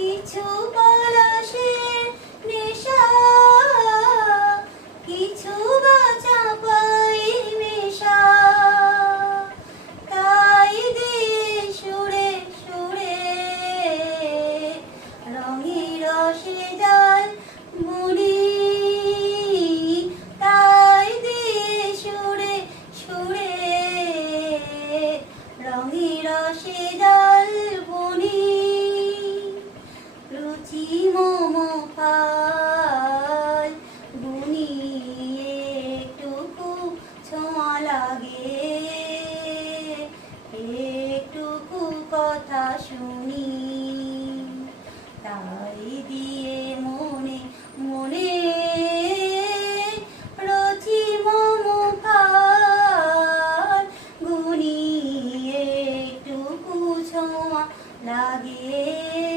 কিছু পলাশের নেশা, কিছু বা চাঁপাই মেশা, তাই দিয়ে সুরে সুরে রঙে রসে জাল বুনি, তাই দিয়ে সুরে সুরে রঙে রসে জাল বুনি। রুচি মোম ফাল বুনি একটুকু ছোঁয়া লাগে, একটুকু কথা শুনি, তাই দিয়ে মনে মনে রুচি মোম ফাল বুনি একটুকু ছোঁয়া লাগে।